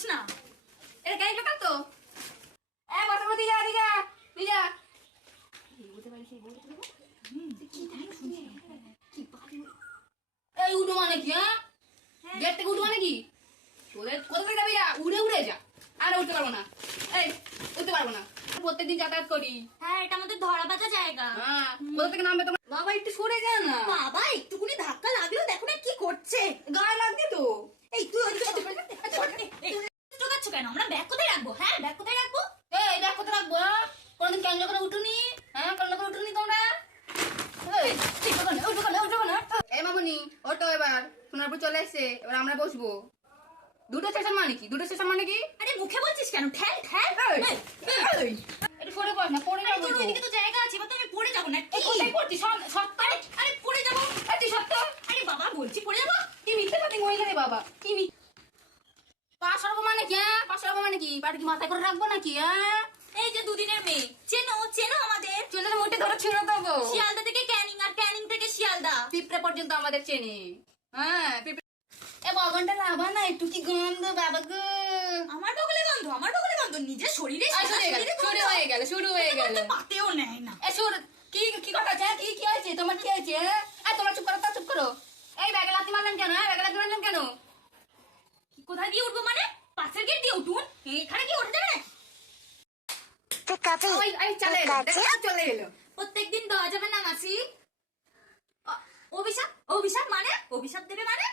যাস না। এটা গাড়ি লোকাল তো বাসা দিয়ে যা দিগা নিয়ে যা এই উঠো মানে কি গেট থেকে উঠো মানে কি তোদের কোথা থেকে যাবি উড়ে উড়ে যা আর উঠতে পারবো না এই উঠতে পারবো না প্রত্যেকদিন যাতায়াত করি হ্যাঁ এটা আমাদের ধরা বাঁধা জায়গা। হ্যাঁ কোথা থেকে নামবে তোমার বাবা একটু সরে যা না বাবা একটুকুনি ধাক্কা লাগলো দেখো না কি করছে। গায়ে লাগবে তো এই তুই ঢোকাচ্ছ কেন? আমরা ব্যাগ কোথায় রাখবো? হ্যাঁ ব্যাগ কোথায় রাখবো? এই ব্যাগ কোথায় রাখবো কোনদিন ক্যান্ডেল করে উঠুনি হ্যাঁ ক্যান্ডেল করে উঠুনি তোমরা এই মামুনি ওটো এবার সোনারপুর চলে এসছে এবার আমরা বসবো দুটো স্টেশন মানে কি দুটো স্টেশন মানে কি আরে মুখে বলছিস কেন? ঠ্যাল ঠ্যাল একটু সরে বস না পড়ে যাবো ওইদিকে তো জায়গা আছে, এবার তো আমি পড়ে যাবো না। কোথায় পড়ছিস সত্য আরে পড়ে যাবো। তুই সত্য আরে বাবা বলছি পড়ে যাবো। কি মিথ্যে পাতি মহিলা রে বাবা কি পাশ রাখবো মানে কি পাশ রাখবো মানে কি বাড়ি কি মাথায় করে রাখবো নাকি এই যে দুদিনের মেয়ে চেনো চেনো আমাদের চুলের মুঠে ধরে ছিঁড়ে দেবো শিয়ালদা থেকে ক্যানিং আর ক্যানিং থেকে শিয়ালদা পিঁপড়ে পর্যন্ত আমাদের চেনে হ্যাঁ এ বাগানটা লাভা না একটু কি গন্ধ বাবা গো আমার বগলে গন্ধ আমার বগলে গন্ধ নিজের শরীরে শুরু হয়ে গেল পাতেও নেয় না। এ শুর কি কি কথা আছে কি কি হয়েছে তোমার কি হয়েছে আর তোমরা চুপ করো তা চুপ করো এই ব্যাগে লাথি মারলেন কেন ব্যাগে লাথি মারলেন কেন কোথায় দিয়ে উঠবো মানে? পাশের গেট দিয়ে উঠুন, এখানে কি ওঠা যাবে? চলে এলো প্রত্যেকদিন দেওয়া যাবে না মাসি। অভিশাপ অভিশাপ মানে অভিশাপ দেবে মানে